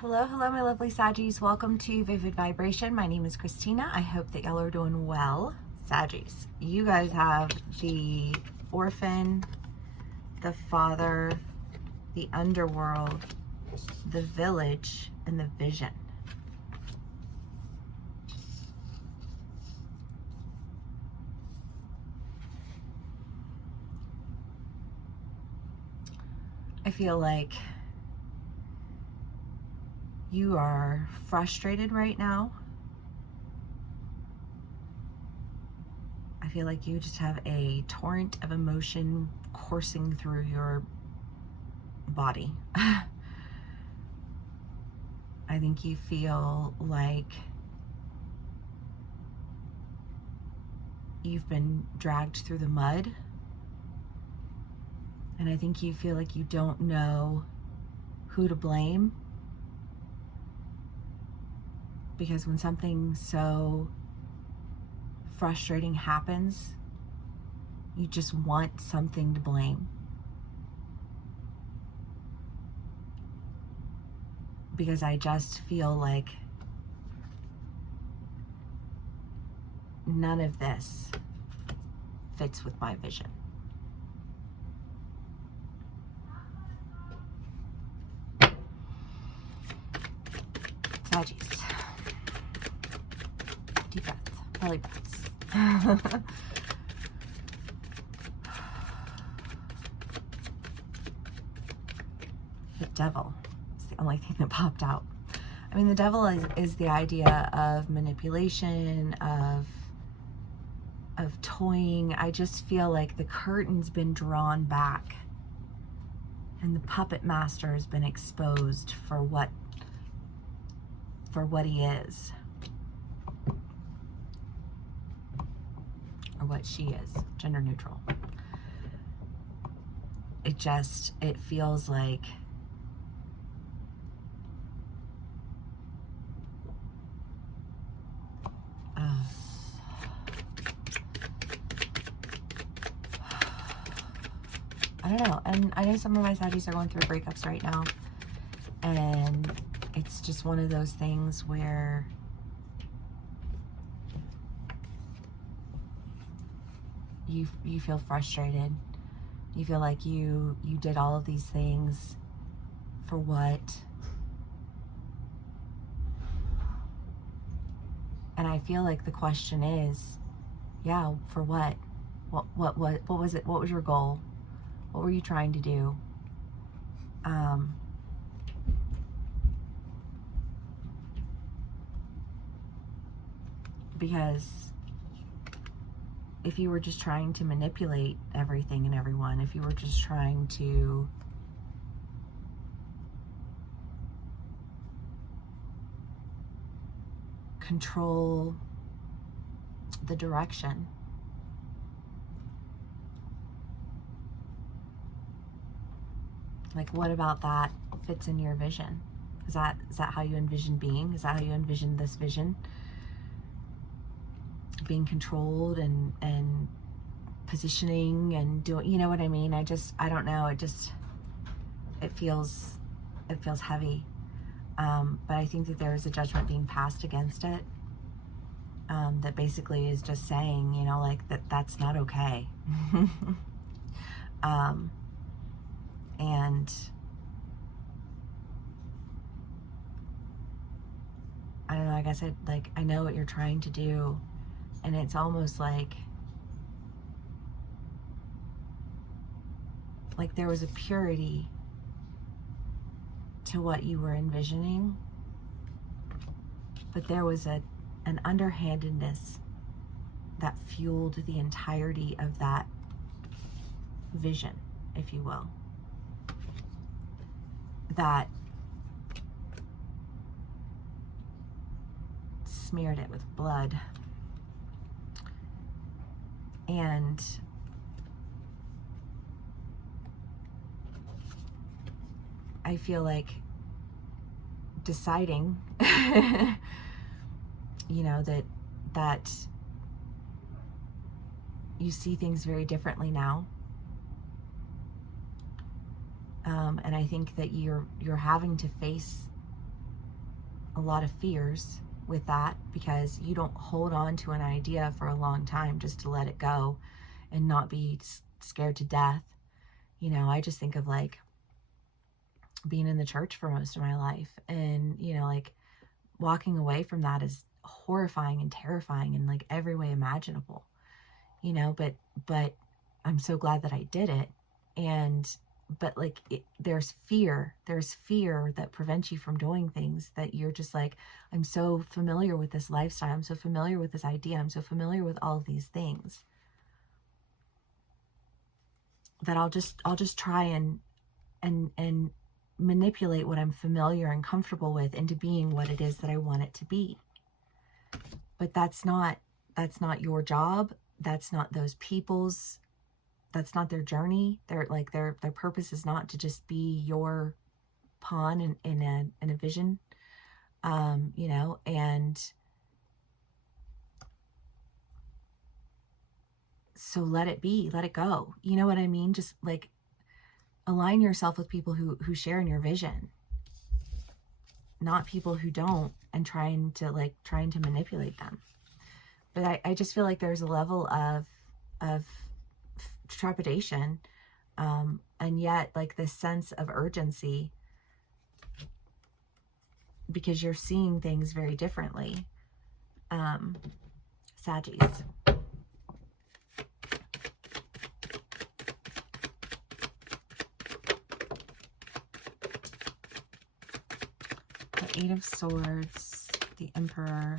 Hello, hello, my lovely Saggies. Welcome to Vivid Vibration. My name is Christina. I hope that y'all are doing well. Saggies, you guys have the orphan, the father, the underworld, the village, and the vision. I feel like you are frustrated right now. I feel like you just have a torrent of emotion coursing through your body. I think you feel like you've been dragged through the mud. And I think you feel like you don't know who to blame. Because when something so frustrating happens, you just want something to blame. Because I just feel like none of this fits with my vision. Saggies. Deep breath, belly breaths. The devil is the only thing that popped out. I mean, the devil is the idea of manipulation, of toying. I just feel like the curtain's been drawn back and the puppet master has been exposed for what he is, or what she is, gender neutral. It feels like I don't know. And I know some of my Saggies are going through breakups right now, and it's just one of those things where you feel frustrated. You feel like you did all of these things for what? And I feel like the question is, yeah, for what? What was it? What was your goal? What were you trying to do? Because if you were just trying to manipulate everything and everyone, if you were just trying to control the direction, like what about that fits in your vision? Is that how you envision being? Is that how you envision this vision? Being controlled and positioning and doing, you know what I mean? I don't know. It feels heavy. But I think that there is a judgment being passed against it. That basically is just saying, you know, like that's not okay. And I don't know, like I said, like I know what you're trying to do, and it's almost like there was a purity to what you were envisioning, but there was an underhandedness that fueled the entirety of that vision, if you will, that smeared it with blood. And I feel like deciding, you know, that you see things very differently now. And I think that you're having to face a lot of fears with that, because you don't hold on to an idea for a long time just to let it go and not be scared to death. You know, I just think of like being in the church for most of my life, and, you know, like walking away from that is horrifying and terrifying in like every way imaginable, you know, but I'm so glad that I did it. But like, there's fear that prevents you from doing things that you're just like, I'm so familiar with this lifestyle, I'm so familiar with this idea, I'm so familiar with all of these things, that I'll just try and manipulate what I'm familiar and comfortable with into being what it is that I want it to be. But that's not your job. That's not those people's, that's not their journey. Their purpose is not to just be your pawn in a vision, you know, and so let it be, let it go. You know what I mean? Just like align yourself with people who share in your vision, not people who don't, and trying to manipulate them. But I just feel like there's a level of trepidation, and yet like this sense of urgency, because you're seeing things very differently. Saggies. The Eight of Swords, the Emperor,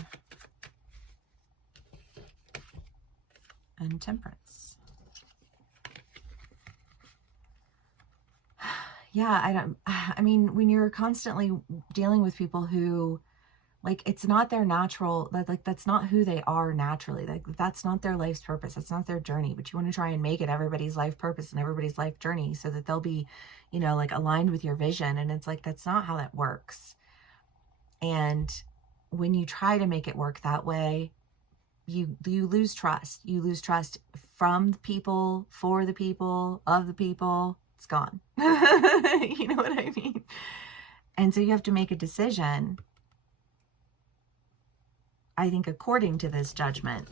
and Temperance. Yeah, I mean, when you're constantly dealing with people who, like, it's not their natural, like, that's not who they are naturally. Like, that's not their life's purpose. That's not their journey. But you want to try and make it everybody's life purpose and everybody's life journey so that they'll be, you know, like aligned with your vision. And it's like, that's not how that works. And when you try to make it work that way, you lose trust. You lose trust from the people, for the people, of the people. It's gone. You know what I mean? And so you have to make a decision, I think, according to this judgment,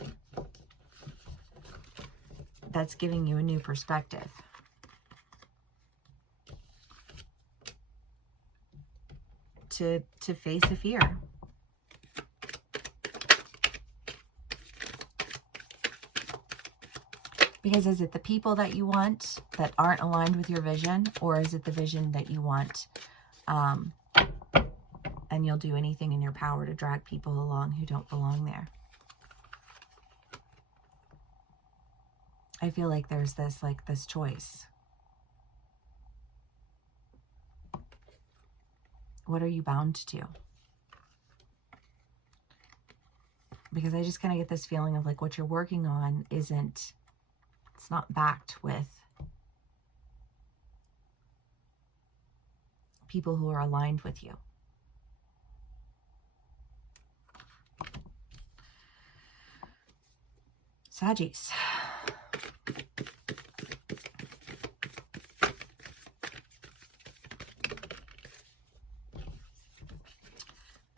that's giving you a new perspective. To face a fear. Because is it the people that you want that aren't aligned with your vision, or is it the vision that you want, and you'll do anything in your power to drag people along who don't belong there? I feel like there's this choice. What are you bound to? Because I just kind of get this feeling of like what you're working on it's not backed with people who are aligned with you. Saggies.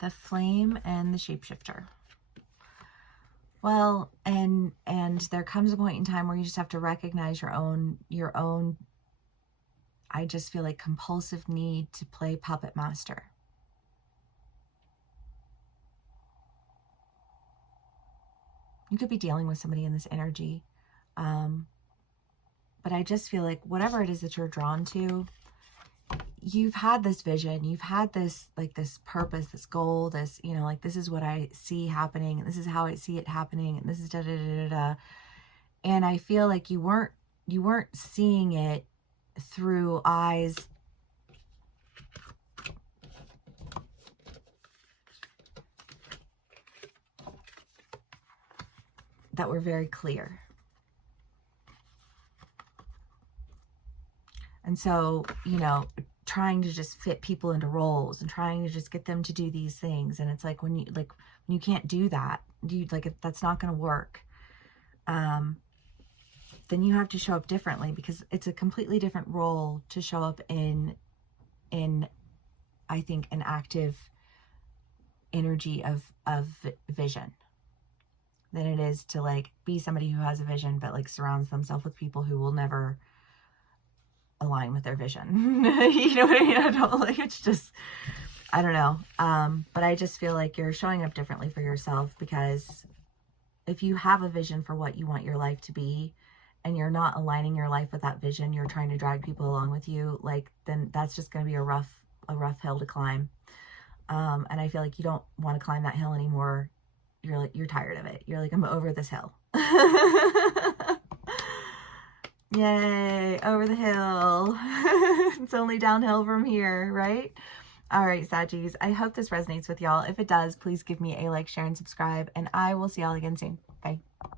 The Flame and the Shapeshifter. Well, and there comes a point in time where you just have to recognize your own, I just feel like, compulsive need to play puppet master. You could be dealing with somebody in this energy, but I just feel like whatever it is that you're drawn to, you've had this vision, you've had this, like, this purpose, this goal, this, you know, like, this is what I see happening, and this is how I see it happening, and this is da da da da da. And I feel like you weren't seeing it through eyes that were very clear. And so, you know, trying to just fit people into roles and trying to just get them to do these things. And it's like, when you can't do that, that's not going to work. Then you have to show up differently, because it's a completely different role to show up in, I think, an active energy of vision than it is to like be somebody who has a vision but like surrounds themselves with people who will never align with their vision. You know what I mean? I don't like, it's just, I don't know. But I just feel like you're showing up differently for yourself, because if you have a vision for what you want your life to be and you're not aligning your life with that vision, you're trying to drag people along with you, like, then that's just going to be a rough hill to climb. And I feel like you don't want to climb that hill anymore. You're tired of it. You're like, I'm over this hill. Yay, over the hill. It's only downhill from here, right? All right, Saggies, I hope this resonates with y'all. If it does, please give me a like, share, and subscribe, and I will see y'all again soon.